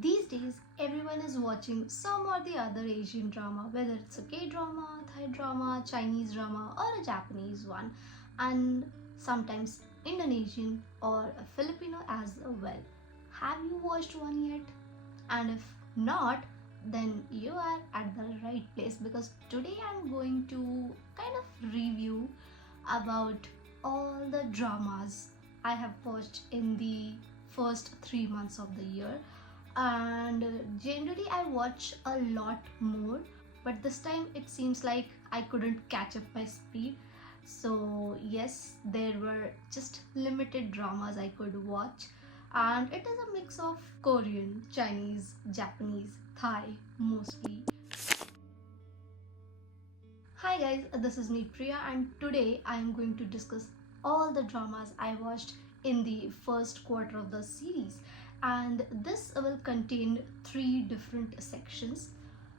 These days, everyone is watching some or the other Asian drama, whether it's a K-drama, Thai drama, Chinese drama, or a Japanese one, and sometimes Indonesian or a Filipino as well. Have you watched one yet? And if not, then you are at the right place because today I'm going to kind of review about all the dramas I have watched in the first 3 months of the year. And generally I watch a lot more, but this time it seems like I couldn't catch up my speed. So yes, there were just limited dramas I could watch, and it is a mix of Korean, Chinese, Japanese, Thai mostly. Hi guys, this is me Priya, and today I am going to discuss all the dramas I watched in the first quarter of the series, and this will contain three different sections.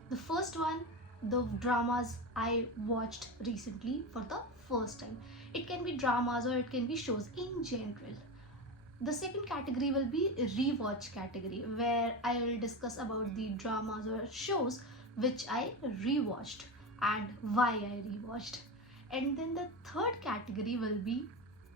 The first one, the dramas I watched recently for the first time. It can be dramas or it can be shows in general. The second category will be rewatch category, where I will discuss about the dramas or shows which I rewatched and why I rewatched. And then the third category will be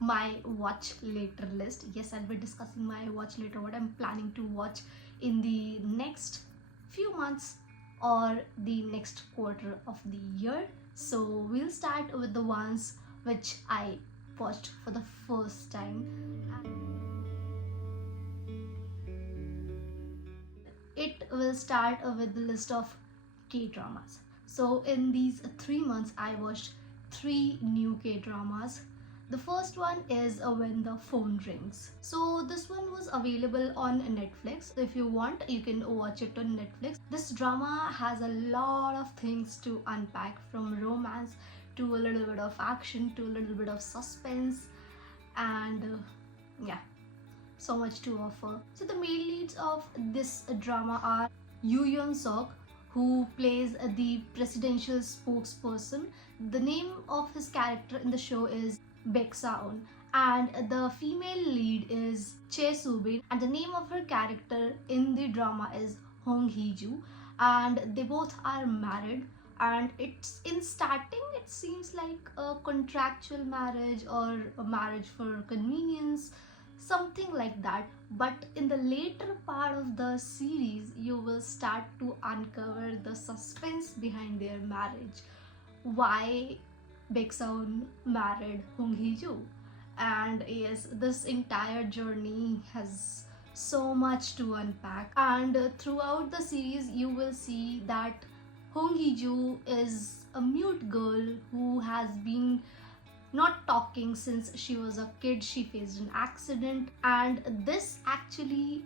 my watch later list. Yes, I'll be discussing my watch later, what I'm planning to watch in the next few months or the next quarter of the year. So we'll start with the ones which I watched for the first time. It will start with the list of K-dramas. So in these 3 months I watched 3 new K-dramas. The first one is When the Phone Rings. So this one was available on Netflix. If you want, you can watch it on Netflix. This drama has a lot of things to unpack, from romance to a little bit of action to a little bit of suspense, and yeah, so much to offer. So the main leads of this drama are Yoo Yeon-seok, who plays the presidential spokesperson. The name of his character in the show is Baek-seon, and the female lead is Chae Soo-bin, and the name of her character in the drama is Hong Hee-joo, and they both are married. And it's in starting it seems like a contractual marriage or a marriage for convenience, something like that, but in the later part of the series you will start to uncover the suspense behind their marriage, why Baek-seon married Hong Hee-joo. And yes, this entire journey has so much to unpack, and throughout the series you will see that Hong Hee-joo is a mute girl who has been not talking since she was a kid. She faced an accident, and this actually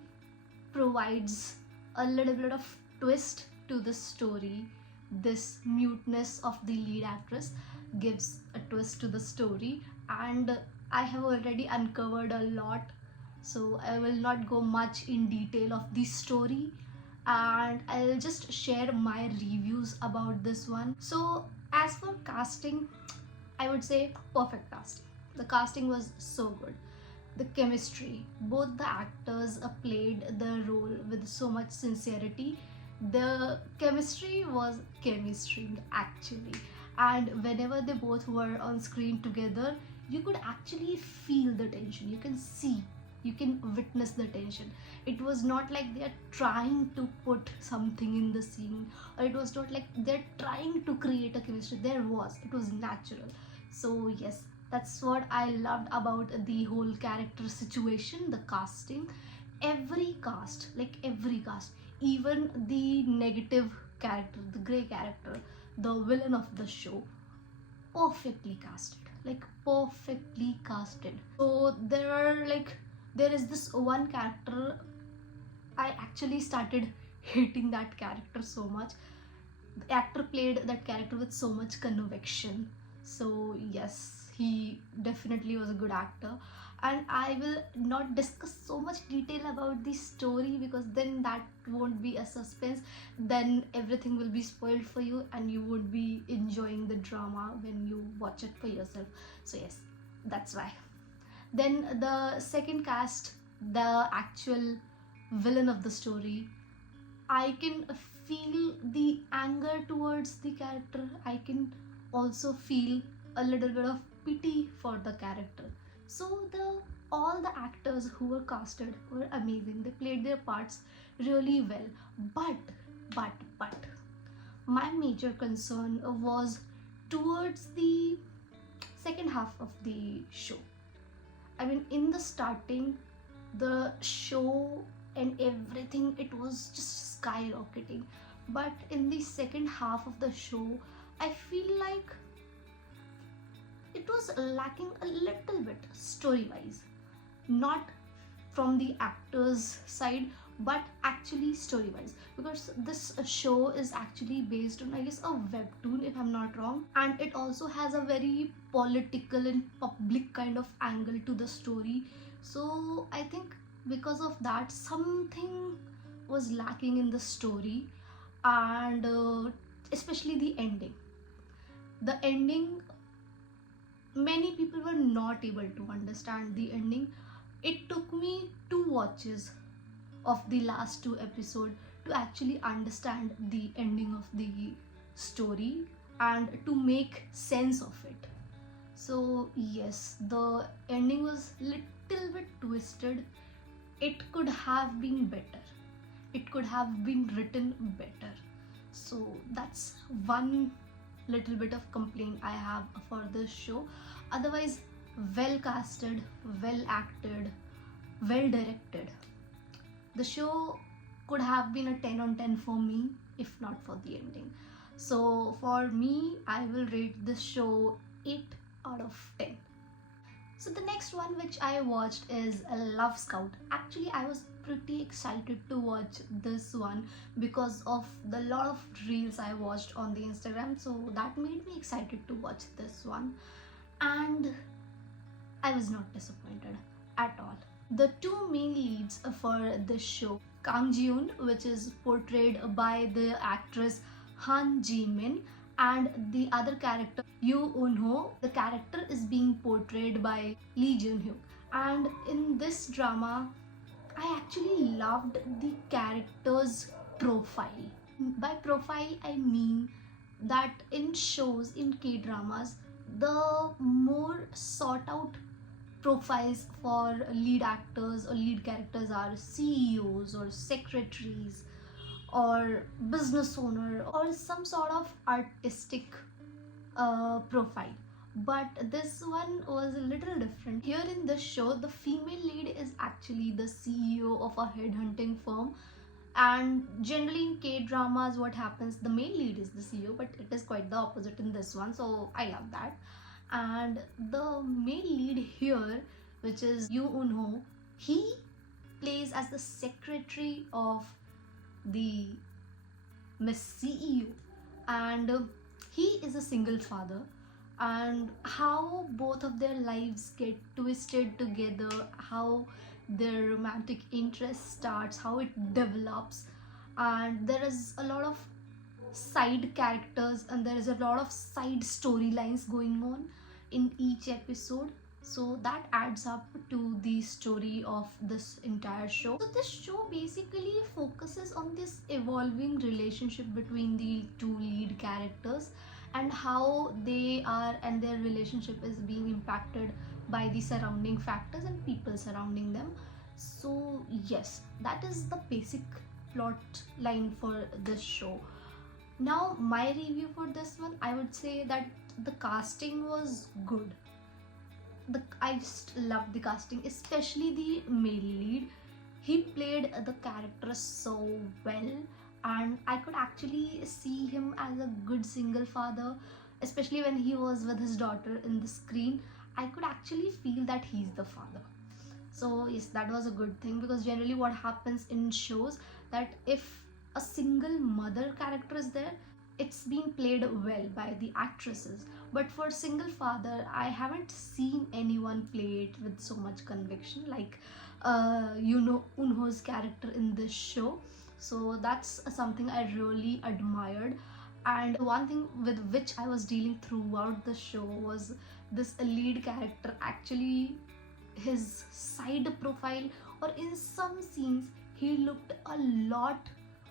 provides a little bit of twist to the story. This muteness of the lead actress gives a twist to the story, and I have already uncovered a lot, so I will not go much in detail of the story, and I'll just share my reviews about this one. So as for casting, I would say perfect casting. The casting was so good. The chemistry, both the actors played the role with so much sincerity. The chemistry was chemistry actually, and whenever they both were on screen together, you could actually feel the tension. You can see, you can witness the tension. It was not like they're trying to put something in the scene, or it was not like they're trying to create a chemistry. It was natural. So yes, that's what I loved about the whole character situation, the casting. Every cast, even the negative character, the gray character, the villain of the show, perfectly casted, perfectly casted. So there is this one character, I actually started hating that character so much. The actor played that character with so much conviction. So yes, he definitely was a good actor, and I will not discuss so much detail about the story because then that won't be a suspense. Then everything will be spoiled for you and you would be enjoying the drama when you watch it for yourself. So yes, that's why. Then the second cast, the actual villain of the story, I can feel the anger towards the character. I can also feel a little bit of pity for the character. So the all the actors who were casted were amazing. They played their parts really well. But my major concern was towards the second half of the show. I mean, in the starting, the show and everything, it was just skyrocketing. But in the second half of the show, I feel like it was lacking a little bit story wise. Not from the actors' side, but actually story wise, because this show is actually based on, I guess, a webtoon, if I'm not wrong, and it also has a very political and public kind of angle to the story. So I think because of that, something was lacking in the story, and especially the ending. The ending, many people were not able to understand the ending. It took me 2 watches of the last 2 episodes to actually understand the ending of the story and to make sense of it. So yes, the ending was little bit twisted. It could have been better. It could have been written better. So that's one little bit of complaint I have for this show. Otherwise, well casted, well acted, well directed. The show could have been a 10 on 10 for me if not for the ending. So for me, I will rate this show 8 out of 10. So the next one which I watched is Love Scout. Actually, I was pretty excited to watch this one because of the lot of reels I watched on the Instagram. So that made me excited to watch this one. And I was not disappointed at all. The two main leads for this show, Kang Ji-yoon, which is portrayed by the actress Han Ji-min, and the other character, Yoo Eun-ho. The character is being portrayed by Lee Jun-hyuk. And in this drama, I actually loved the character's profile. By profile, I mean that in shows, in K-dramas, the more sought out profiles for lead actors or lead characters are CEOs or secretaries or business owner or some sort of artistic profile. But this one was a little different. Here in this show, the female lead is actually the CEO of a headhunting firm. And generally in K-dramas, what happens, the male lead is the CEO, but it is quite the opposite in this one, so I love that. And the male lead here, which is Yoo Eun-ho, he plays as the secretary of the Miss CEO, and he is a single father. And how both of their lives get twisted together, how their romantic interest starts, how it develops, and there is a lot of side characters and there is a lot of side storylines going on in each episode. So that adds up to the story of this entire show. So this show basically focuses on this evolving relationship between the two lead characters and how they are and their relationship is being impacted by the surrounding factors and people surrounding them. So yes, that is the basic plot line for this show. Now my review for this one, I would say that the casting was good. I just loved the casting, especially the male lead. He played the character so well, and I could actually see him as a good single father, especially when he was with his daughter in the screen. I could actually feel that he's the father. So yes, that was a good thing, because generally what happens in shows, that if a single mother character is there, it's being played well by the actresses. But for single father, I haven't seen anyone play it with so much conviction like Eun-ho's character in this show. So that's something I really admired. And one thing with which I was dealing throughout the show was this lead character, actually his side profile, or in some scenes he looked a lot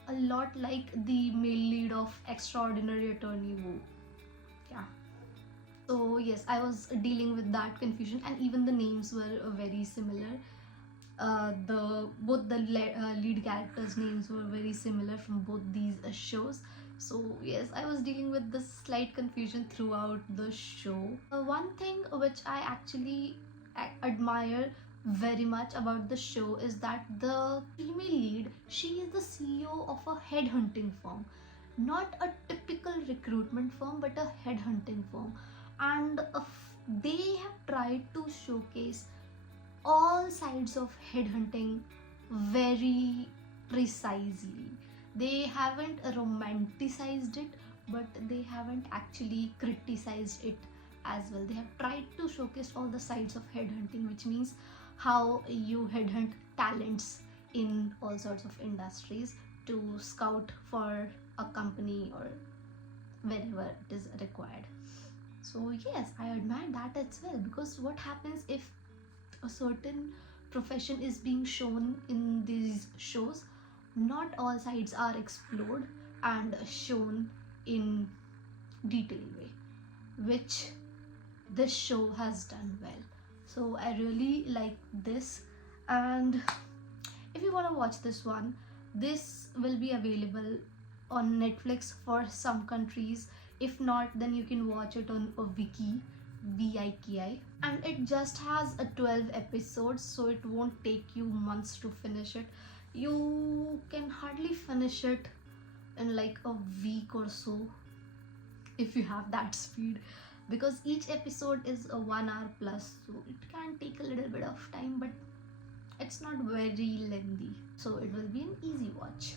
a lot like the male lead of Extraordinary Attorney Woo. Yeah. So yes, I was dealing with that confusion, and even the names were very similar. The both the lead characters' names were very similar from both these shows. So yes, I was dealing with this slight confusion throughout the show. One thing which I actually admire very much about the show is that the female lead, she is the CEO of a headhunting firm, not a typical recruitment firm but a headhunting firm, and they have tried to showcase all sides of headhunting very precisely. They haven't romanticized it, but they haven't actually criticized it as well. They have tried to showcase all the sides of headhunting, which means how you headhunt talents in all sorts of industries to scout for a company or wherever it is required. So yes, I admire that as well, because what happens if a certain profession is being shown in these shows, not all sides are explored and shown in detailed way, which this show has done well. So I really like this, and if you want to watch this one, this will be available on Netflix for some countries. If not, then you can watch it on a Viki, VIKI, and it just has a 12 episodes, so it won't take you months to finish it. You can hardly finish it in like a week or so if you have that speed, because each episode is a 1 hour plus, so it can take a little bit of time, but it's not very lengthy, so it will be an easy watch.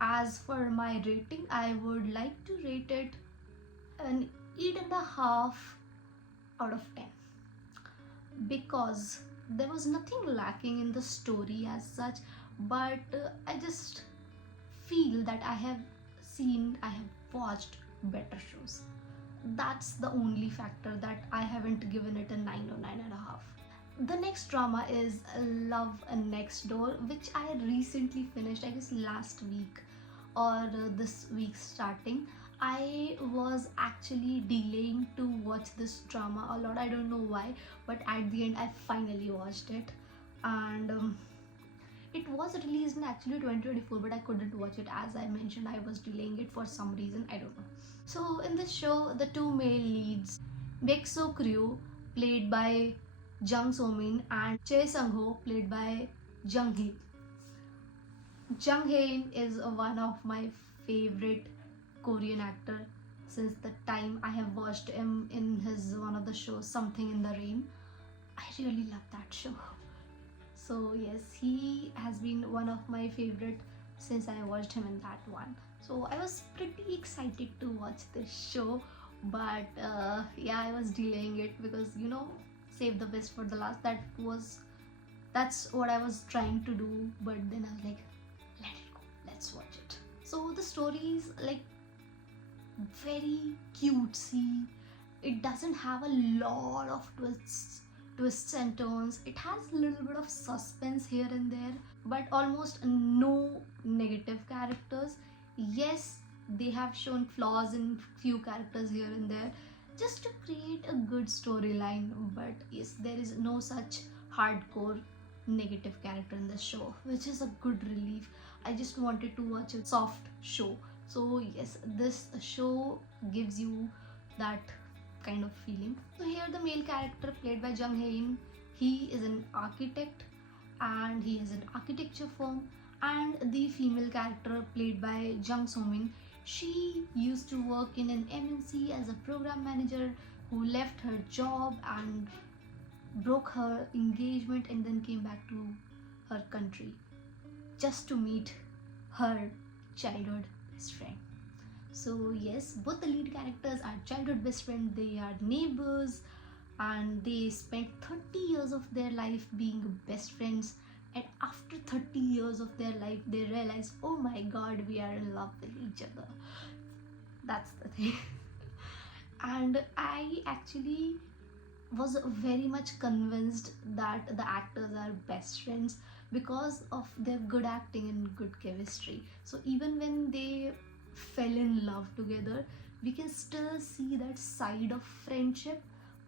As for my rating, I would like to rate it an 8.5 out of 10, because there was nothing lacking in the story as such, but I just feel that I have watched better shows. That's the only factor that I haven't given it a 9 or 9.5. The next drama is Love Next Door, which I recently finished, I guess last week or this week starting. I was actually delaying to watch this drama a lot. I don't know why, but at the end I finally watched it, and it was released in actually 2024, but I couldn't watch it. As I mentioned, I was delaying it for some reason, I don't know. So in this show, the two male leads, Baekso Kryu, played by Jung So-min, and Chae Sang-ho, played by Jung Hae. Jung Hae is one of my favorite Korean actor since the time I have watched him in his one of the shows, Something in the Rain. I really love that show. So yes, he has been one of my favorite since I watched him in that one. So I was pretty excited to watch this show, but yeah, I was delaying it because, you know, save the best for the last. That's what I was trying to do, but then I was like, let it go, let's watch it. So the story is like very cutesy. It doesn't have a lot of twists and turns. It has a little bit of suspense here and there, but almost no negative characters. Yes, they have shown flaws in few characters here and there just to create a good storyline, but yes, there is no such hardcore negative character in this show, which is a good relief. I just wanted to watch a soft show. So yes, this show gives you that kind of feeling. So here the male character played by Jung Hae-in, he is an architect and he has an architecture firm, and the female character played by Jung So-min, she used to work in an MNC as a program manager who left her job and broke her engagement and then came back to her country just to meet her childhood best friend. So yes, both the lead characters are childhood best friends, they are neighbors, and they spent 30 years of their life being best friends, and after 30 years of their life they realize, oh my god, we are in love with each other. That's the thing. And I actually was very much convinced that the actors are best friends because of their good acting and good chemistry. So even when they fell in love together, we can still see that side of friendship,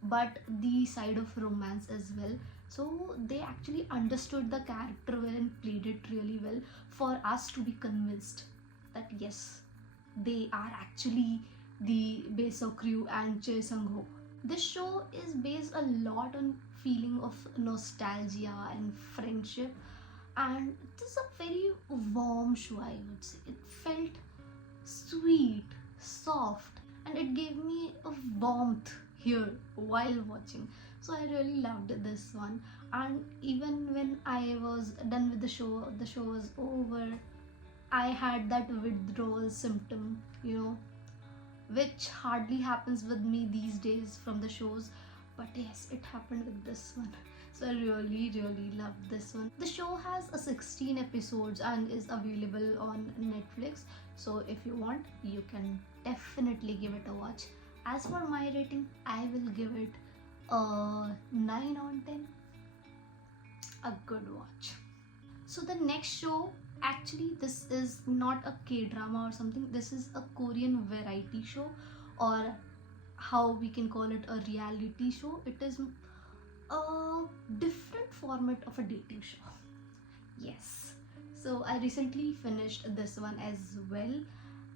but the side of romance as well. So they actually understood the character well and played it really well for us to be convinced that yes, they are actually the Beso crew and Choi Sang-ho. This show is based a lot on feeling of nostalgia and friendship, and it is a very warm show, I would say. It felt sweet, soft, and it gave me a warmth here while watching. So I really loved this one. And even when I was done with the show was over, I had that withdrawal symptom, which hardly happens with me these days from the shows, but yes, it happened with this one. So I really really loved this one. The show has a 16 episodes and is available on Netflix, so if you want, you can definitely give it a watch. As for my rating, I will give it a 9 on 10. A good watch. So the next show, actually this is not a K-drama or something, this is a Korean variety show, or how we can call it, a reality show. It is a different format of a dating show. Yes. So I recently finished this one as well,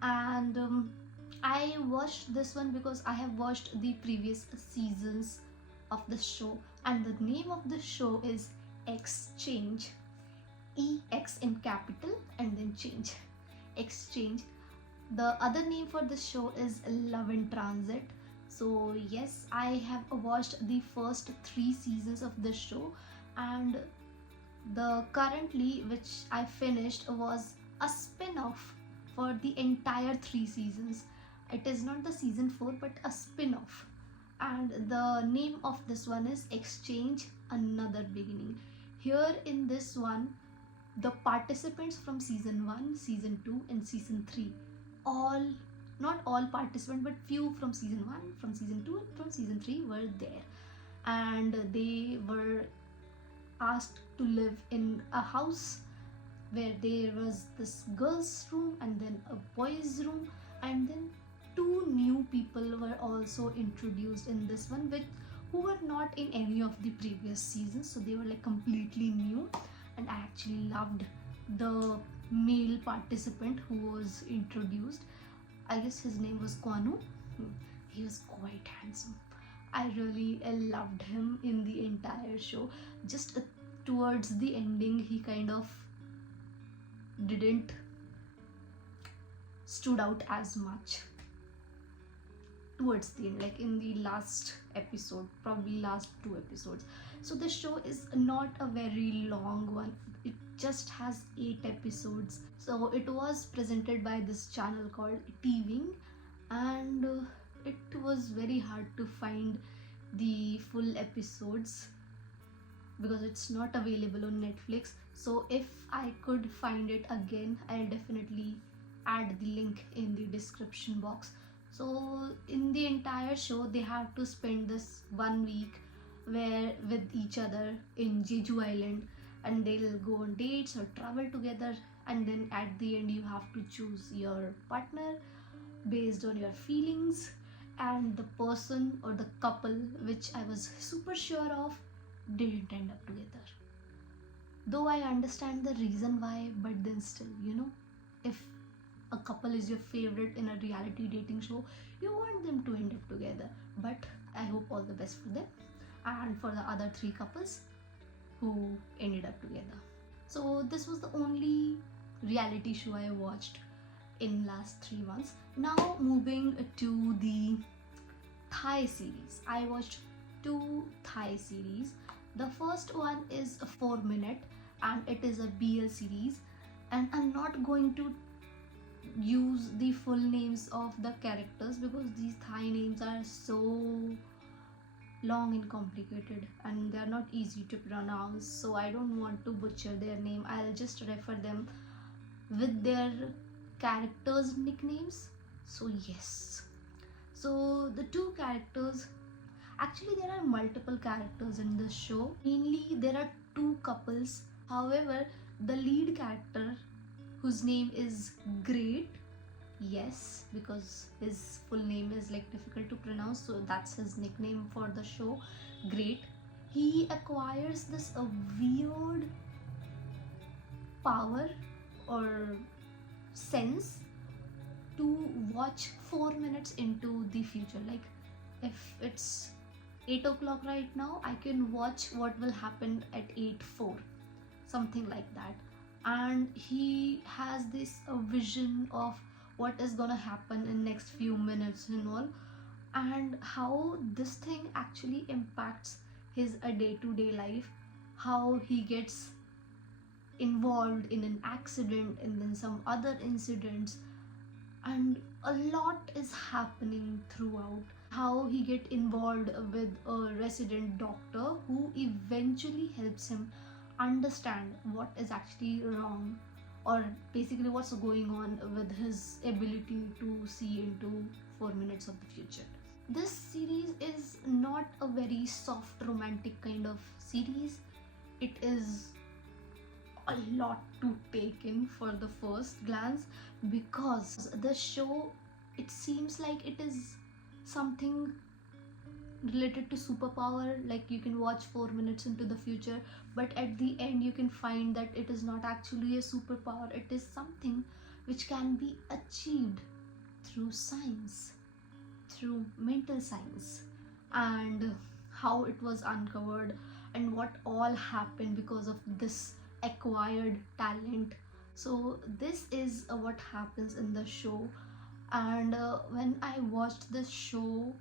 and I watched this one because I have watched the previous seasons of the show, and the name of the show is Exchange. EX in capital and then change. Exchange. The other name for this show is Love in Transit. So yes, I have watched the first 3 seasons of this show, and the currently which I finished was a spin-off for the entire 3 seasons. It is not the season 4 but a spin-off, and the name of this one is Exchange Another Beginning. Here in this one, the participants from season 1, season 2 and season 3, not all participants but few from season 1, from season 2 and from season 3 were there, and they were asked to live in a house where there was this girl's room and then a boy's room, and then 2 new people were also introduced in this one, who were not in any of the previous seasons, so they were like completely new. And I actually loved the male participant who was introduced. I guess his name was Kwanu. He was quite handsome. I really loved him in the entire show. Just towards the ending, he kind of didn't stood out as much. Towards the end, like in the last episode, probably last 2 episodes. So the show is not a very long one. It just has 8 episodes. So it was presented by this channel called TVing, and it was very hard to find the full episodes because it's not available on Netflix. So if I could find it again, I'll definitely add the link in the description box. So in the entire show, they have to spend this 1 week with each other in Jeju Island, and they'll go on dates or travel together, and then at the end you have to choose your partner based on your feelings. And the person or the couple which I was super sure of didn't end up together, though I understand the reason why, but then still, if a couple is your favorite in a reality dating show, you want them to end up together. But I hope all the best for them and for the other 3 couples who ended up together. So this was the only reality show I watched in last 3 months. Now moving to the Thai series. I watched 2 Thai series. The first one is a 4-minute, and it is a BL series, and I'm not going to use the full names of the characters because these Thai names are so long and complicated and they are not easy to pronounce, so I don't want to butcher their name. I'll just refer them with their characters' nicknames. So yes, so the 2 characters, actually there are multiple characters in this show. Mainly there are 2 couples However, the lead character, whose name is Great, yes, because his full name is like difficult to pronounce, so that's his nickname for the show, Great. He acquires this a weird power or sense to watch 4 minutes into the future. Like if it's 8 o'clock right now, I can watch what will happen at 8:04, something like that. And he has this vision of what is gonna happen in next few minutes and all, and how this thing actually impacts his day-to-day life, how he gets involved in an accident and then some other incidents, and a lot is happening throughout. How he get involved with a resident doctor who eventually helps him understand what is actually wrong, or basically what's going on with his ability to see into 4 minutes of the future. This series is not a very soft romantic kind of series. It is a lot to take in for the first glance, because the show, it seems like it is something related to superpower, like you can watch 4 minutes into the future, but at the end you can find that it is not actually a superpower. It is something which can be achieved through science, through mental science, and how it was uncovered and what all happened because of this acquired talent. So this is what happens in the show. And when I watched this show,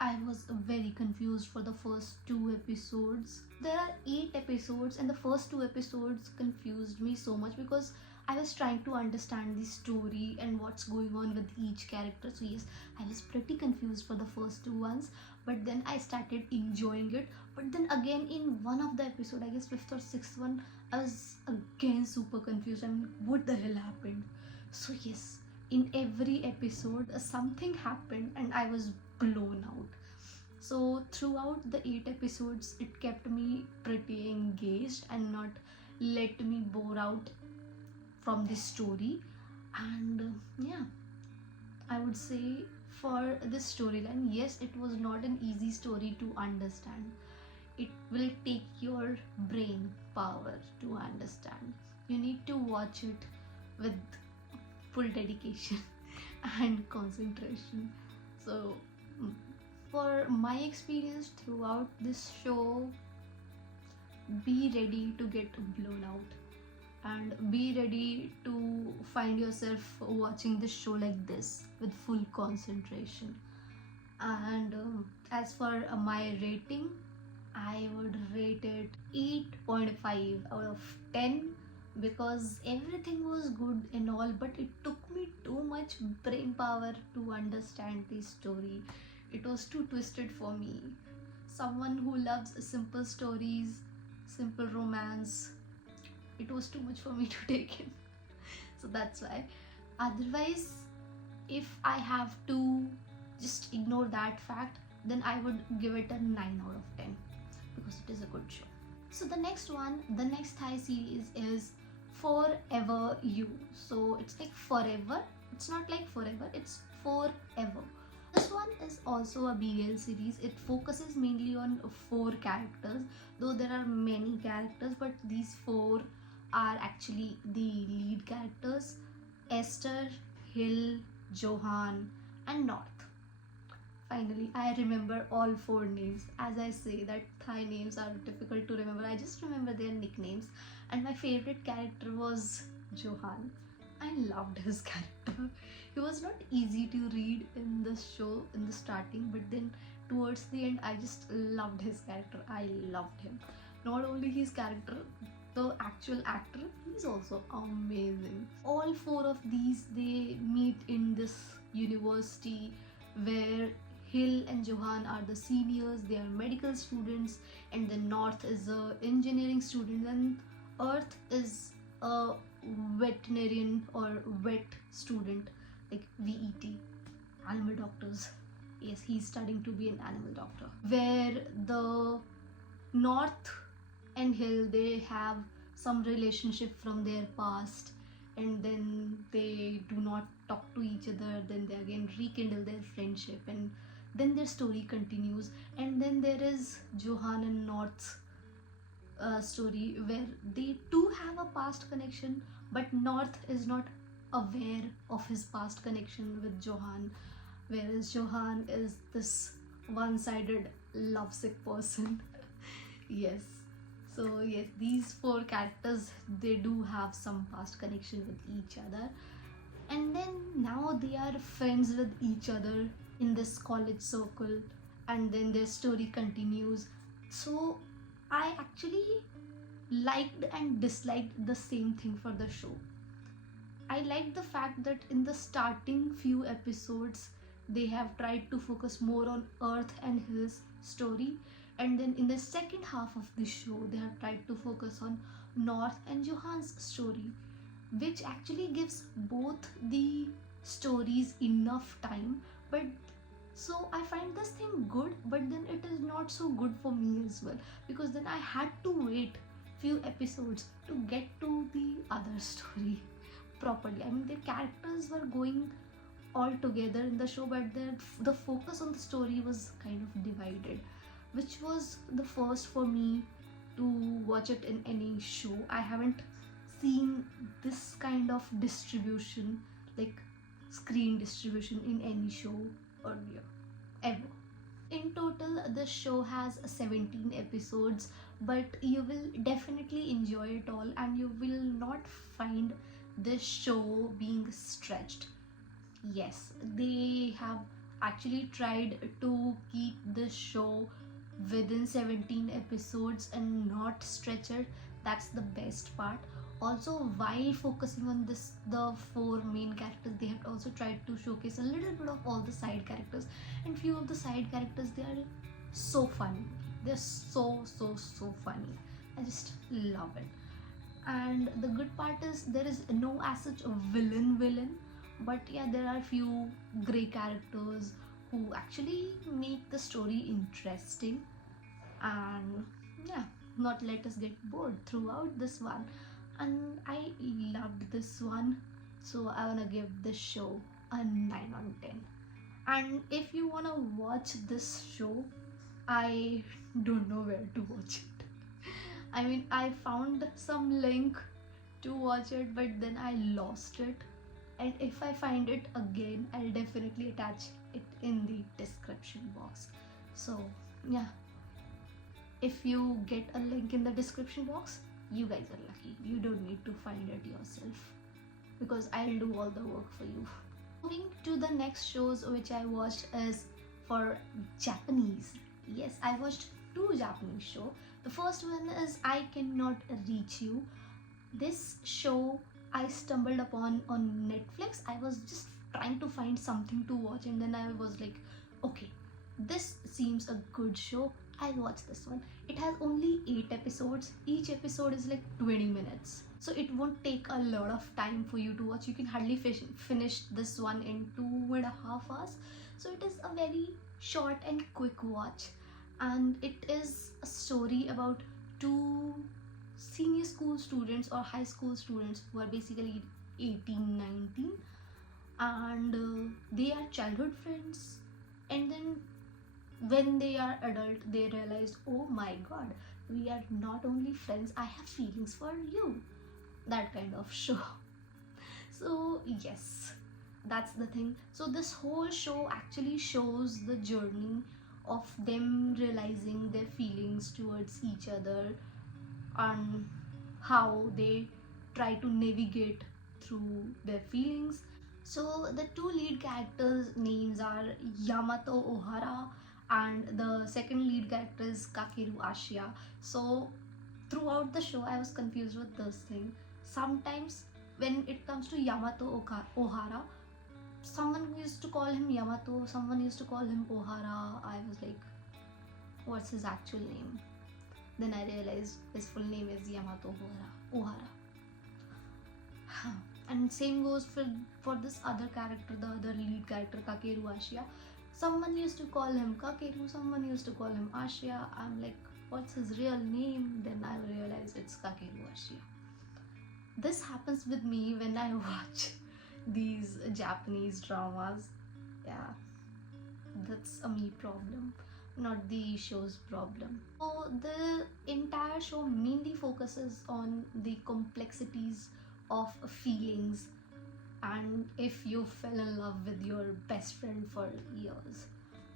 I was very confused for the first 2 episodes. There are 8 episodes, and the first 2 episodes confused me so much because I was trying to understand the story and what's going on with each character. So yes, I was pretty confused for the first 2 ones, but then I started enjoying it. But then again, in one of the episode, I guess 5th or 6th one, I was again super confused. I mean, what the hell happened? So yes, in every episode, something happened and I was blown out. So throughout the 8 episodes, it kept me pretty engaged and not let me bore out from this story. And yeah, I would say for this storyline, yes, it was not an easy story to understand. It will take your brain power to understand. You need to watch it with full dedication and concentration. So for my experience throughout this show, be ready to get blown out, and be ready to find yourself watching this show like this with full concentration. And as for my rating, I would rate it 8.5 out of 10, because everything was good and all, but it took me too much brain power to understand the story. It was too twisted for me. Someone who loves simple stories, simple romance, it was too much for me to take in. So that's why. Otherwise, if I have to just ignore that fact, then I would give it a 9 out of 10, because it is a good show. So the next one, the next Thai series is Forever You. So it's like forever. It's not like forever, it's forever. This one is also a BL series. It focuses mainly on 4 characters, though there are many characters, but these 4 are actually the lead characters: Esther, Hill, Johan, and North. Finally, I remember all 4 names. As I say that Thai names are difficult to remember, I just remember their nicknames. And my favorite character was Johan. I loved his character. He was not easy to read in the show in the starting, but then towards the end, I just loved his character. I loved him. Not only his character, the actual actor, he's also amazing. All 4 of these, they meet in this university where Hill and Johan are the seniors, they are medical students, and then North is a engineering student, and Earth is a veterinarian or vet student, like VET, animal doctors. Yes, he's studying to be an animal doctor. Where the North and Hill, they have some relationship from their past, and then they do not talk to each other, then they again rekindle their friendship, and then their story continues. And then there is Johan and North's story, where they too have a past connection, but North is not aware of his past connection with Johan, whereas Johan is this one-sided lovesick person. Yes. So yes, these four characters, they do have some past connection with each other, and then now they are friends with each other in this college circle, and then their story continues. So I actually liked and disliked the same thing for the show. I liked the fact that in the starting few episodes they have tried to focus more on Earth and his story, and then in the second half of the show they have tried to focus on North and Johan's story, which actually gives both the stories enough time. But so I find this thing good, but then it is not so good for me as well, because then I had to wait few episodes to get to the other story properly. I mean, the characters were going all together in the show, but the focus on the story was kind of divided, which was the first for me to watch it in any show. I haven't seen this kind of distribution, like screen distribution, in any show earlier, ever. In total, the show has 17 episodes, but you will definitely enjoy it all, and you will not find this show being stretched. Yes, they have actually tried to keep the show within 17 episodes and not stretch it. That's the best part. Also, while focusing on the four main characters, they have also tried to showcase a little bit of all the side characters, and few of the side characters, they are so funny. They're so funny. I just love it. And the good part is there is no as such a villain, but yeah, there are few grey characters who actually make the story interesting, and yeah, not let us get bored throughout this one. And I loved this one, so I wanna give this show a 9 on 10. And if you wanna watch this show, I don't know where to watch it. I mean, I found some link to watch it, but then I lost it. And if I find it again, I'll definitely attach it in the description box. So yeah, if you get a link in the description box, you guys are lucky. You don't need to find it yourself, because I'll do all the work for you. Moving to the next shows which I watched is for Japanese. Yes, I watched 2 Japanese shows. The first one is I Cannot Reach You. This show I stumbled upon on Netflix. I was just trying to find something to watch, and then I was like, okay, this seems a good show. I'll watch this one. It has only 8 episodes. Each episode is like 20 minutes. So it won't take a lot of time for you to watch. You can hardly finish this one in 2.5 hours. So it is a very short and quick watch. And it is a story about 2 senior school students or high school students who are basically 18, 19. And they are childhood friends. And then when they are adult, they realize, oh my god, we are not only friends, I have feelings for you. That kind of show. So yes, that's the thing. So this whole show actually shows the journey of them realizing their feelings towards each other, and how they try to navigate through their feelings. So the 2 lead characters' names are Yamato Ohara, and the second lead character is Kakeru Ashia. So throughout the show I was confused with this thing. Sometimes when it comes to Yamato Ohara, someone used to call him Yamato, someone used to call him Ohara. I was like, what's his actual name? Then I realized his full name is Yamato Ohara. And same goes for this other character, the other lead character, Kakeru Ashia. Someone used to call him Kakeru, someone used to call him Ashia. I'm like, what's his real name? Then I realized it's Kakeru. This happens with me when I watch these Japanese dramas. Yeah, that's a me problem, not the show's problem. So the entire show mainly focuses on the complexities of feelings, and if you fell in love with your best friend for years,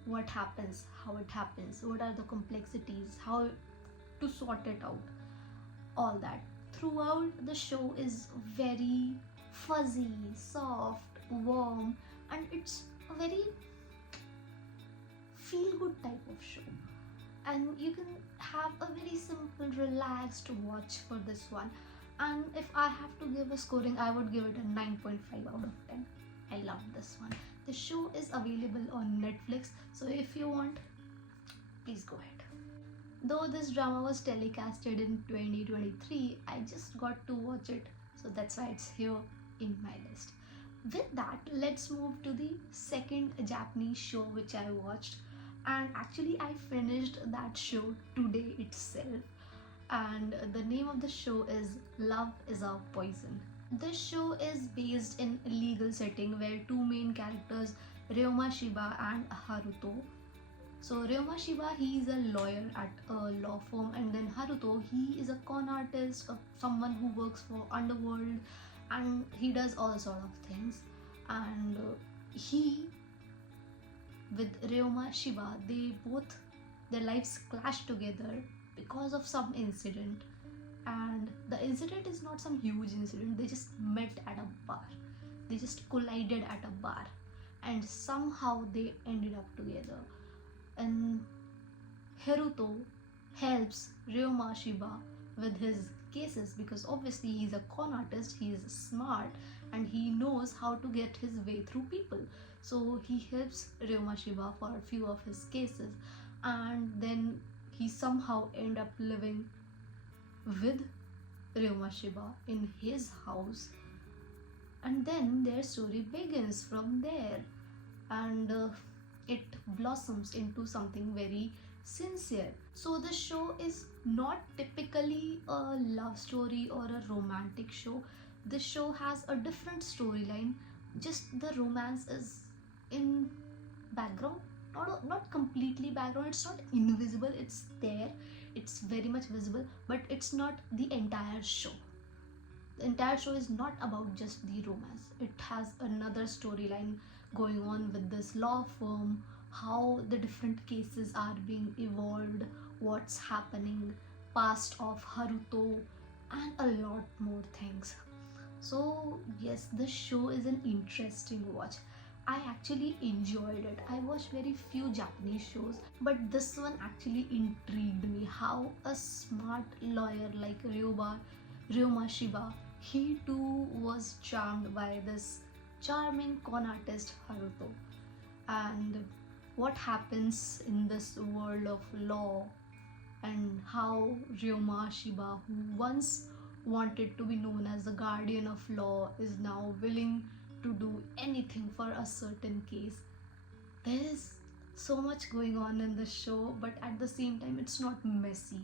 what happens, how it happens, what are the complexities, how to sort it out, all that. Throughout, the show is very fuzzy, soft, warm, and it's a very feel good type of show. And you can have a very simple, relaxed watch for this one. And if I have to give a scoring, I would give it a 9.5 out of 10. I love this one. The show is available on Netflix, so if you want, please go ahead. Though this drama was telecasted in 2023, I just got to watch it, so that's why it's here in my list. With that, let's move to the second Japanese show which I watched, and actually I finished that show today itself, and the name of the show is Love is a Poison. This show is based in a legal setting where two main characters, Ryoma Shiba and Haruto. So Ryoma Shiba, he is a lawyer at a law firm, and then Haruto, he is a con artist, someone who works for underworld, and he does all sort of things. And he, with Ryoma Shiba, their lives clash together because of some incident. And the incident is not some huge incident, they just met at a bar, they just collided at a bar, and somehow they ended up together. And Haruto helps Ryoma Shiba with his cases because obviously he's a con artist, he is smart, and he knows how to get his way through people. So he helps Ryoma Shiba for a few of his cases, and then he somehow end up living with Ryoma Shiba in his house, and then their story begins from there, and it blossoms into something very sincere. So the show is not typically a love story or a romantic show. The show has a different storyline, just the romance is in background, not completely background, it's not invisible, it's there, it's very much visible, but it's not the entire show. The entire show is not about just the romance, it has another storyline going on with this law firm, how the different cases are being evolved, what's happening, past of Haruto, and a lot more things. So yes, this show is an interesting watch. I actually enjoyed it. I watched very few Japanese shows, but this one actually intrigued me. How a smart lawyer like Ryoma Shiba, he too was charmed by this charming con artist Haruto. And what happens in this world of law, and how Ryoma Shiba, who once wanted to be known as the guardian of law, is now willing to do anything for a certain case. There is so much going on in the show, but at the same time it's not messy.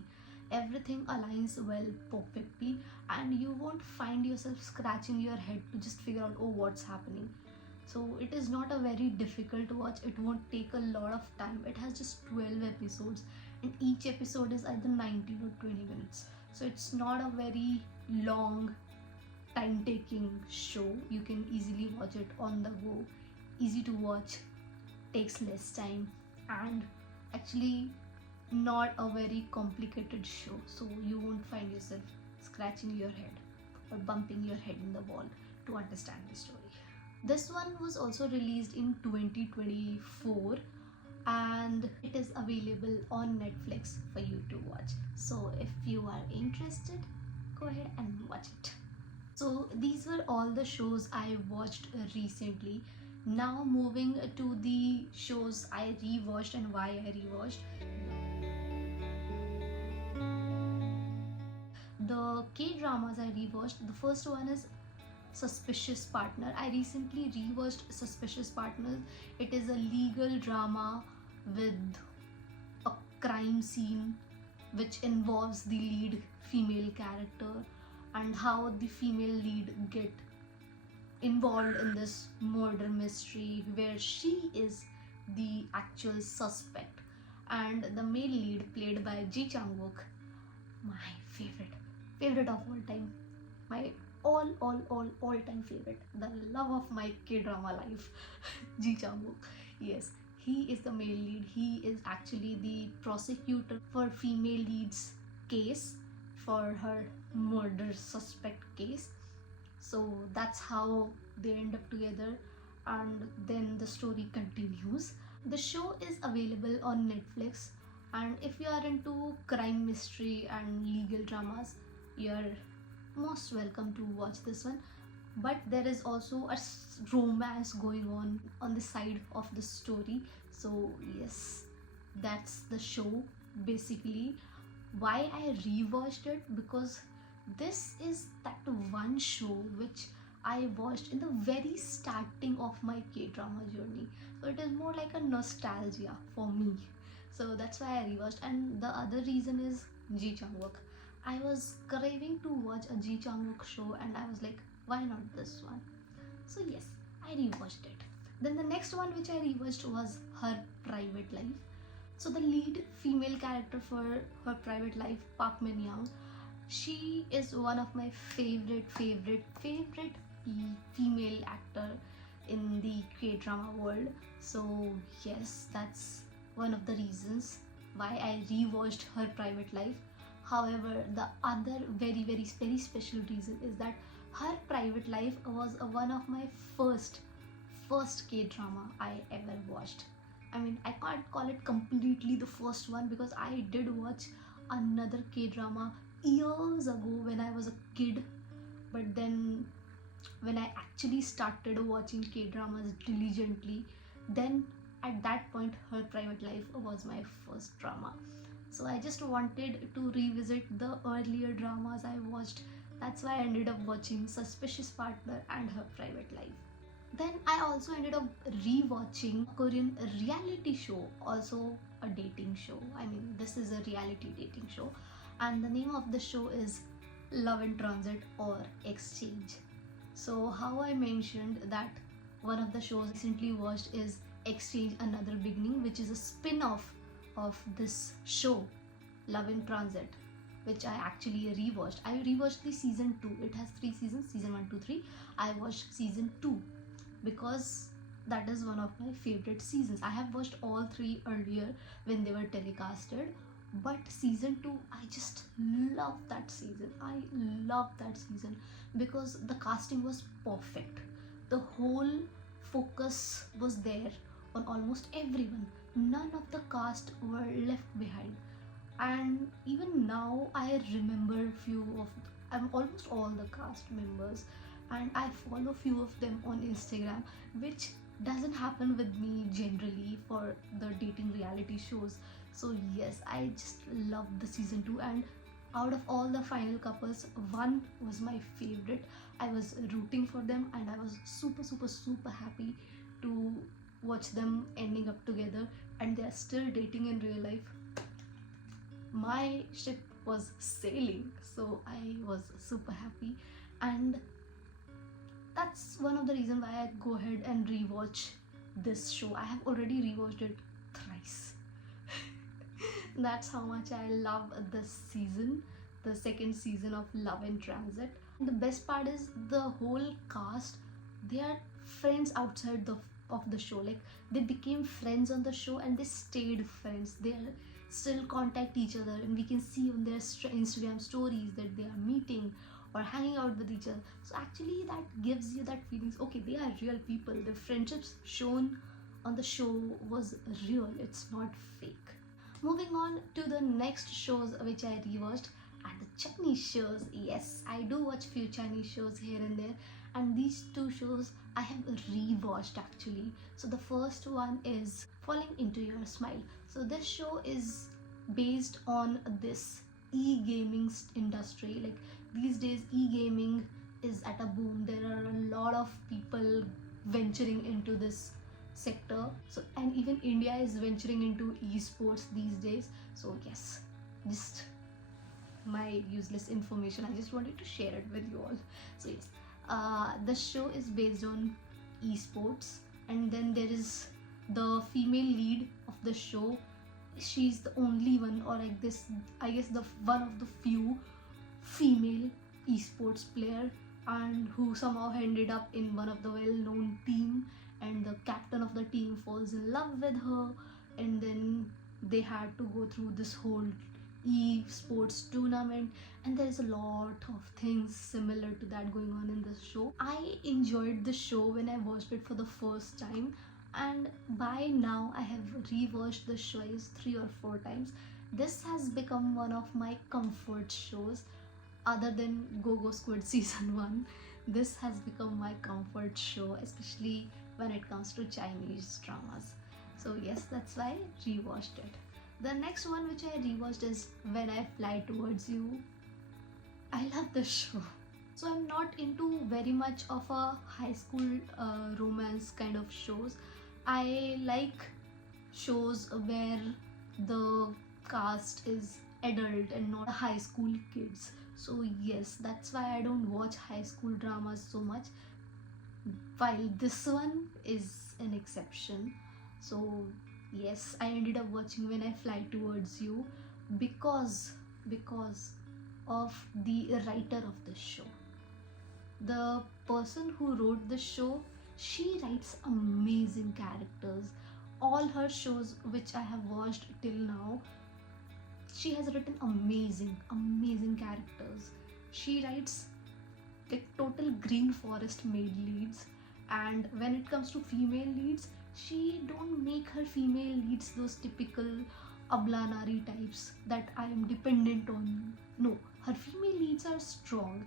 Everything aligns well perfectly, and you won't find yourself scratching your head to just figure out, oh, what's happening. So it is not a very difficult to watch, it won't take a lot of time. It has just 12 episodes, and each episode is either 19 or 20 minutes. So it's not a very long time-taking show. You can easily watch it on the go, easy to watch, takes less time, and actually not a very complicated show, so you won't find yourself scratching your head or bumping your head in the wall to understand the story. This one was also released in 2024, and it is available on Netflix for you to watch. So if you are interested, go ahead and watch it. So these were all the shows I watched recently. Now moving to the shows I rewatched and why I rewatched. The K-dramas I rewatched, the first one is Suspicious Partner. I recently rewatched Suspicious Partner. It is a legal drama with a crime scene which involves the lead female character and how the female lead get involved in this murder mystery where she is the actual suspect, and the male lead played by Ji Chang-wook, my favorite of all time, my all time favorite, the love of my K-drama life. Ji Chang-wook, yes, he is the male lead. He is actually the prosecutor for female lead's case, for her murder suspect case. So that's how they end up together, and then the story continues. The show is available on Netflix, and if you are into crime, mystery and legal dramas, you're most welcome to watch this one. But there is also a romance going on the side of the story. So yes, that's the show basically. Why I rewatched it? Because this is that one show which I watched in the very starting of my K-drama journey. So it is more like a nostalgia for me. So that's why I rewatched. And the other reason is Ji Chang-wook. I was craving to watch a Ji Chang-wook show, and I was like, why not this one? So yes, I rewatched it. Then the next one which I rewatched was Her Private Life. So the lead female character for Her Private Life, Park Min Young, she is one of my favorite female actor in the K-drama world. So yes, that's one of the reasons why I rewatched Her Private Life. However, the other very special reason is that Her Private Life was one of my first K-drama I ever watched. I mean, I can't call it completely the first one because I did watch another K-drama years ago when I was a kid. But then when I actually started watching K-dramas diligently, then at that point Her Private Life was my first drama. So I just wanted to revisit the earlier dramas I watched. That's why I ended up watching Suspicious Partner and Her Private Life. Then I also ended up rewatching a Korean reality show, also a dating show. I mean, this is a reality dating show, and the name of the show is Love in Transit or Exchange. So how I mentioned that one of the shows I recently watched is Exchange Another Beginning, which is a spin-off of this show Love in Transit, which I actually rewatched. I rewatched the season 2. It has 3 seasons, season 1, 2, 3. I watched season 2 because that is one of my favorite seasons. I have watched all 3 earlier when they were telecasted, but season 2, I just love that season. I love that season because the casting was perfect. The whole focus was there on almost everyone. None of the cast were left behind, and even now I remember almost all the cast members, and I follow few of them on Instagram, which doesn't happen with me generally for the dating reality shows. So yes, I just love the season 2, and out of all the final couples, one was my favorite. I was rooting for them, and I was super happy to watch them ending up together, and they are still dating in real life. My ship was sailing, so I was super happy, and that's one of the reasons why I go ahead and rewatch this show. I have already rewatched it thrice. That's how much I love this season, the second season of Love in Transit. And the best part is the whole cast, they are friends outside of the show. Like, they became friends on the show and they stayed friends. They still contact each other, and we can see on their Instagram stories that they are meeting or hanging out with each other. So actually that gives you that feelings, okay, they are real people. The friendships shown on the show was real, it's not fake. Moving on to the next shows which I rewatched are the Chinese shows. Yes, I do watch few Chinese shows here and there, and these 2 shows I have rewatched actually. So the first one is Falling Into Your Smile. So this show is based on this e-gaming industry. Like, these days e-gaming is at a boom. There are a lot of people venturing into this sector. So, and even India is venturing into esports these days. So yes, just my useless information. I just wanted to share it with you all. So yes, the show is based on esports, and then there is the female lead of the show. She's the only one, or like this, I guess the one of the few female esports player, and who somehow ended up in one of the well-known team, and the captain of the team falls in love with her, and then they had to go through this whole sports tournament, and there's a lot of things similar to that going on in this show. I enjoyed the show when I watched it for the first time, and by now I have rewatched the show 3 or 4 times. This has become one of my comfort shows other than Go Squid season 1. This has become my comfort show, especially when it comes to Chinese dramas. So yes, that's why I rewatched it. The next one which I rewatched is When I Fly Towards You. I love the show. So I'm not into very much of a high school romance kind of shows. I like shows where the cast is adult and not high school kids. So yes, that's why I don't watch high school dramas so much, while this one is an exception. So yes, I ended up watching When I Fly Towards You because of the writer of the show. The person who wrote the show, she writes amazing characters. All her shows which I have watched till now, she has written amazing characters. She writes like total green forest made leads, and when it comes to female leads, she don't make her female leads those typical ablanari types that I am dependent on. No, her female leads are strong.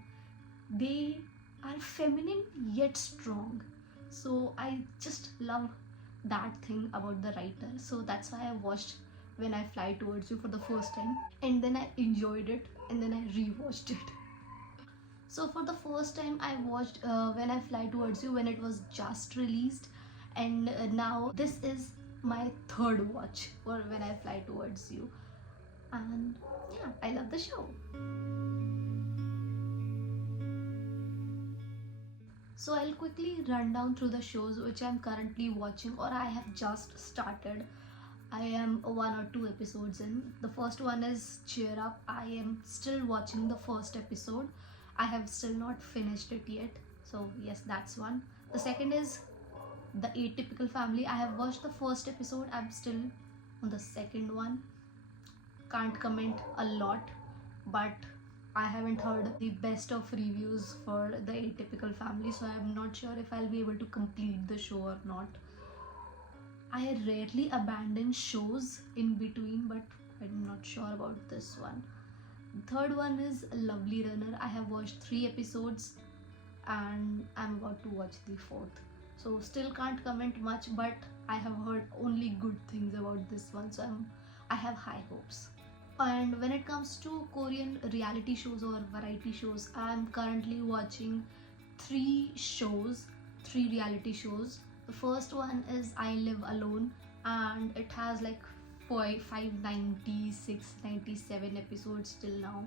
They are feminine yet strong. So I just love that thing about the writer. So that's why I watched When I Fly Towards You for the first time, and then I enjoyed it, and then I rewatched it. So for the first time I watched When I Fly Towards You when it was just released, and now this is my third watch for When I Fly Towards You, and yeah, I love the show. So I'll quickly run down through the shows which I'm currently watching or I have just started. I am 1 or 2 episodes in. The first one is Cheer Up. I am still watching the first episode. I have still not finished it yet. So yes, that's one. The second is The Atypical Family. I have watched the first episode. I'm still on the second one. Can't comment a lot, but I haven't heard the best of reviews for The Atypical Family, so I'm not sure if I'll be able to complete the show or not. I rarely abandon shows in between, but I'm not sure about this one. The third one is Lovely Runner. I have watched 3 episodes and I'm about to watch the 4th. So still can't comment much, but I have heard only good things about this one, so I have high hopes. And when it comes to Korean reality shows or variety shows, I'm currently watching 3 reality shows. The first one is I Live Alone, and it has like 597 episodes till now.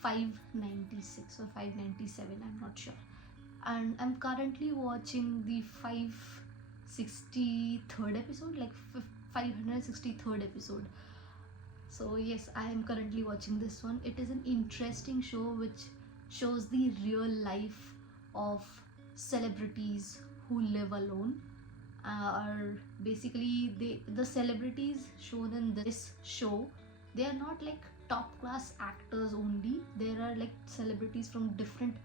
596 or 597, I'm not sure. And I'm currently watching the 563rd episode, like 563rd episode. So yes, I am currently watching this one. It is an interesting show which shows the real life of celebrities who live alone. Are basically the celebrities shown in this show, they are not like top class actors only. There are like celebrities from different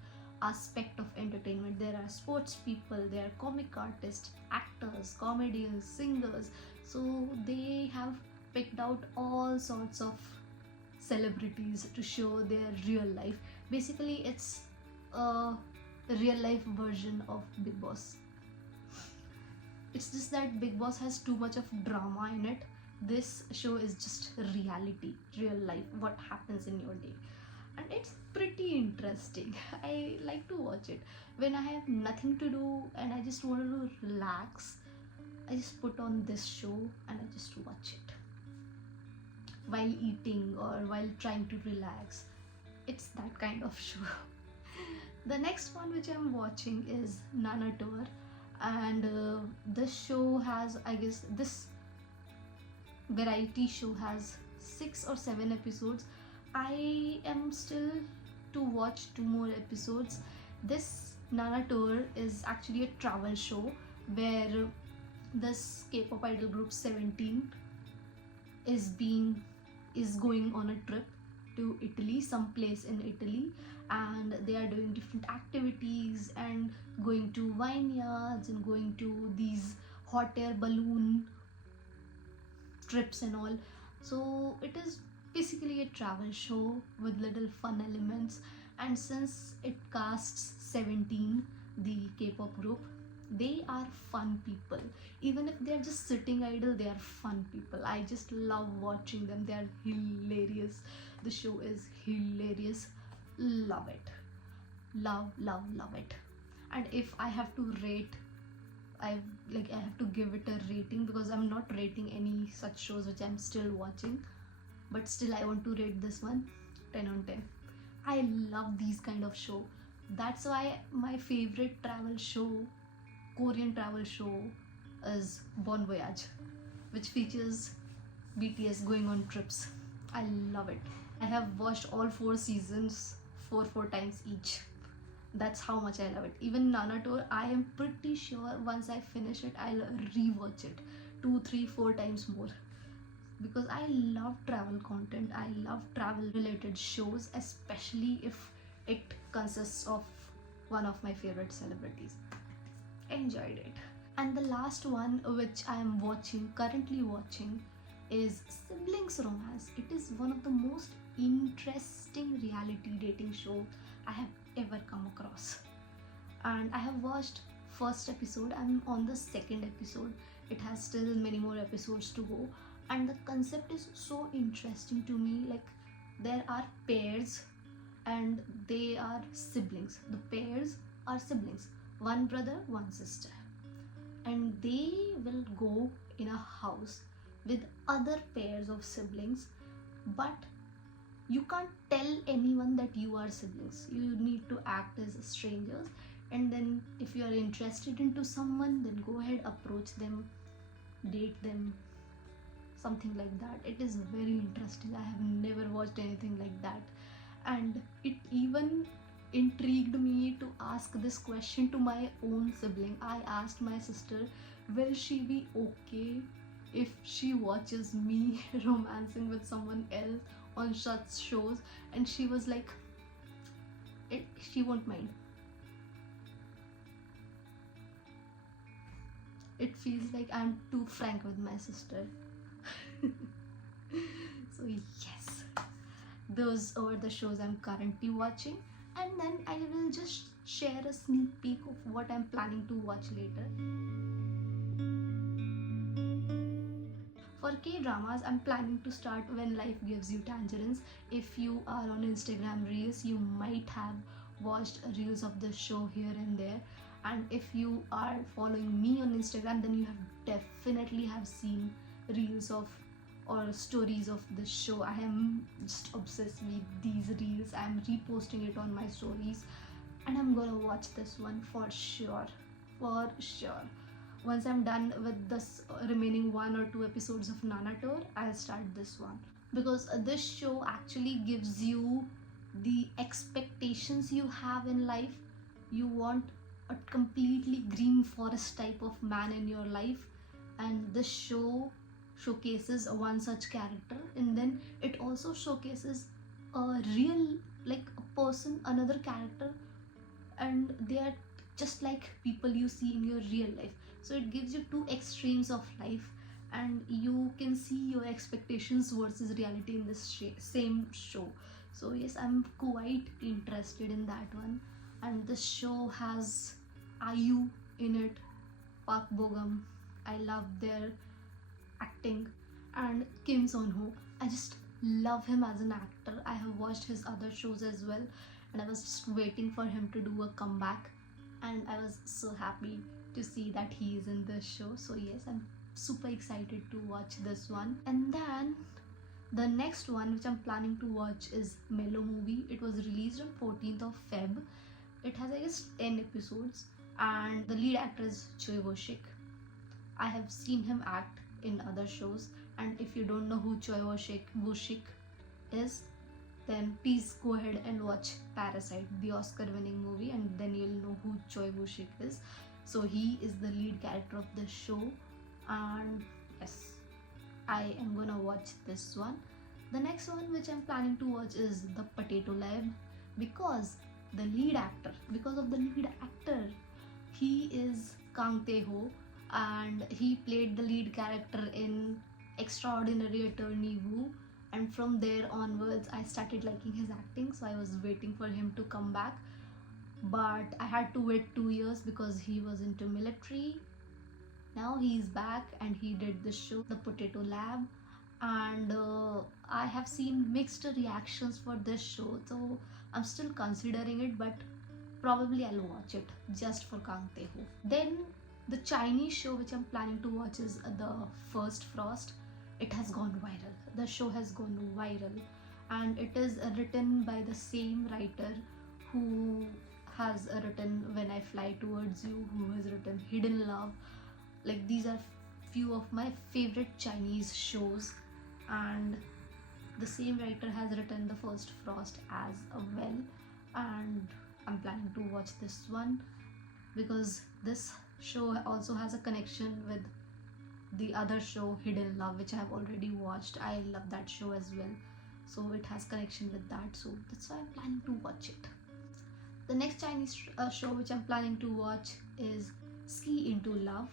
aspect of entertainment. There are sports people, there are comic artists, actors, comedians, singers. So they have picked out all sorts of celebrities to show their real life. Basically it's a real life version of Big Boss. It's just that Big Boss has too much of drama in it. This show is just reality, real life, what happens in your day. And it's pretty interesting. I like to watch it. When I have nothing to do and I just want to relax, I just put on this show and I just watch it. while eating or while trying to relax. It's that kind of show. The next one which I'm watching is Nana Tour, and this show has, I guess, this variety show has 6 or 7 episodes. I am still to watch 2 more episodes. This Nana Tour is actually a travel show where this K-pop idol group 17 is going on a trip to Italy, some place in Italy, and they are doing different activities and going to vineyards and going to these hot air balloon trips and all. So it is basically a travel show with little fun elements, and since it casts 17, the K-pop group, they are fun people. Even if they're just sitting idle, they are fun people. I just love watching them. They are hilarious. The show is hilarious. Love it. Love it. And if I have to rate, I have to give it a rating, because I'm not rating any such shows which I'm still watching, but still I want to rate this one 10 on 10. I love these kind of show. That's why my favorite travel show, Korean travel show, is Bon Voyage, which features BTS going on trips. I love it. I have watched all 4 seasons 4 times each. That's how much I love it. Even Nana Tour, I am pretty sure once I finish it, I'll rewatch it 2, 3, 4 times more, because I love travel content. I love travel related shows, especially if it consists of one of my favorite celebrities. Enjoyed it. And the last one which I am currently watching, is Siblings Romance. It is one of the most interesting reality dating show I have ever come across, and I have watched first episode. I'm on the second episode. It has still many more episodes to go, and the concept is so interesting to me. Like, there are pairs and they are siblings. The pairs are siblings, one brother, one sister, and they will go in a house with other pairs of siblings, but you can't tell anyone that you are siblings. You need to act as strangers, and then if you are interested into someone, then go ahead, approach them, date them, something like that. It is very interesting. I have never watched anything like that, and it even intrigued me to ask this question to my own sibling. I asked my sister, will she be okay if she watches me romancing with someone else on such shows? And she was like, she won't mind. It feels like I'm too frank with my sister. So yes, those are the shows I'm currently watching, and then I will just share a sneak peek of what I'm planning to watch later. For K-dramas, I'm planning to start When Life Gives You Tangerines. If you are on Instagram Reels, you might have watched reels of the show here and there. And if you are following me on Instagram, then you have definitely have seen reels of or stories of this show. I am just obsessed with these reels. I am reposting it on my stories, and I'm gonna watch this one for sure. Once I'm done with this remaining 1 or 2 episodes of Nana Tour, I'll start this one, because this show actually gives you the expectations you have in life. You want a completely green forest type of man in your life, and this show showcases one such character, and then it also showcases a real, like, a person, another character, and they are just like people you see in your real life. So it gives you 2 extremes of life, and you can see your expectations versus reality in this same show. So yes, I'm quite interested in that one. And this show has IU in it, Park Bogum. I love their acting, and Kim Son-ho. I just love him as an actor. I have watched his other shows as well, and I was just waiting for him to do a comeback, and I was so happy to see that he is in this show. So yes, I'm super excited to watch this one. And then The next one which I'm planning to watch is Melo movie. It was released on 14th of Feb. It has, I guess, 10 episodes, and the lead actor is Choi Woo-shik. I have seen him act in other shows, and if you don't know who Choi Woo-shik is, then please go ahead and watch Parasite, the Oscar-winning movie, and then you'll know who Choi Woo-shik is. So he is the lead character of this show, and yes, I am gonna watch this one. The next one which I'm planning to watch is The Potato Lab, because of the lead actor, he is Kang Tae-ho, and he played the lead character in Extraordinary Attorney Woo, and from there onwards I started liking his acting, so I was waiting for him to come back, but I had to wait 2 years because he was into military. Now he's back and he did this show, The Potato Lab, and I have seen mixed reactions for this show, so I'm still considering it, but probably I'll watch it just for Kang Tae-ho. Then the Chinese show which I'm planning to watch is The First Frost. It has gone viral. The show has gone viral, and it is written by the same writer who has written When I Fly Towards You, who has written Hidden Love. Like, these are few of my favorite Chinese shows, and the same writer has written The First Frost as well, and I'm planning to watch this one because this show also has a connection with the other show Hidden Love, which I have already watched. I love that show as well, so it has connection with that, so that's why I'm planning to watch it. The next Chinese show which I'm planning to watch is Ski Into Love.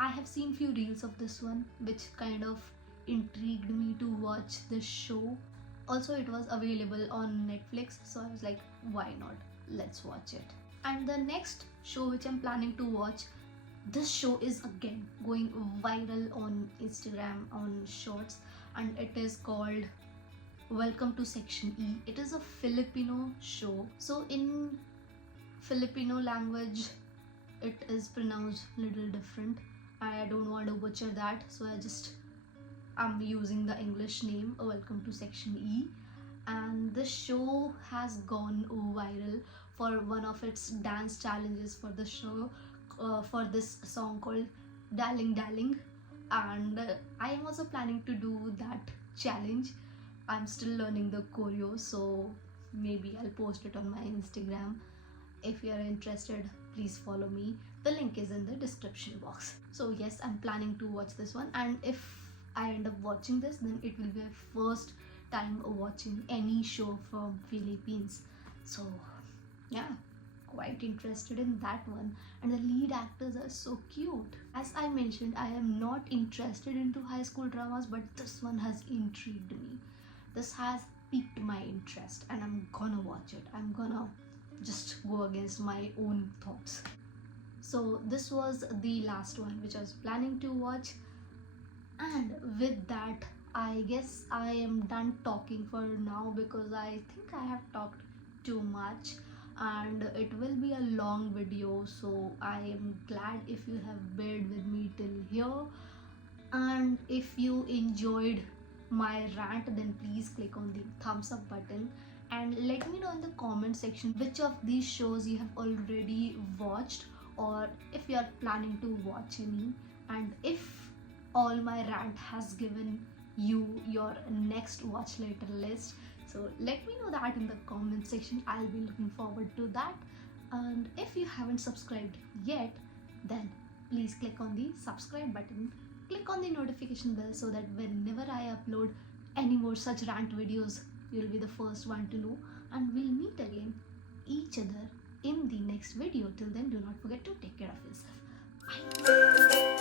I have seen few reels of this one which kind of intrigued me to watch this show. Also, it was available on Netflix, so I was like, why not, let's watch it. And the next show which I'm planning to watch, this show is again going viral on Instagram, on shorts, and it is called Welcome to Section E. It is a Filipino show, so in Filipino language it is pronounced a little different. I don't want to butcher that, so I'm using the English name, Welcome to Section E. And this show has gone viral for one of its dance challenges for the show, for this song called Darling Darling, and I am also planning to do that challenge. I'm still learning the choreo, so maybe I'll post it on my Instagram. If you are interested, please follow me. The link is in the description box. So yes, I'm planning to watch this one, and if I end up watching this, then it will be my first time watching any show from Philippines. So yeah, quite interested in that one, and the lead actors are so cute. As I mentioned, I am not interested into high school dramas, but this one has intrigued me. This has piqued my interest, and I'm gonna watch it. I'm gonna just go against my own thoughts. So this was the last one which I was planning to watch, and with that I guess I am done talking for now, because I think I have talked too much and it will be a long video, so I am glad if you have bared with me till here. And if you enjoyed my rant, then please click on the thumbs up button and let me know in the comment section which of these shows you have already watched, or if you are planning to watch any, and if all my rant has given you your next watch later list. So let me know that in the comment section. I'll be looking forward to that. And if you haven't subscribed yet, then please click on the subscribe button, click on the notification bell, so that whenever I upload any more such rant videos, you'll be the first one to know. And we'll meet again each other in the next video. Till then, do not forget to take care of yourself. Bye.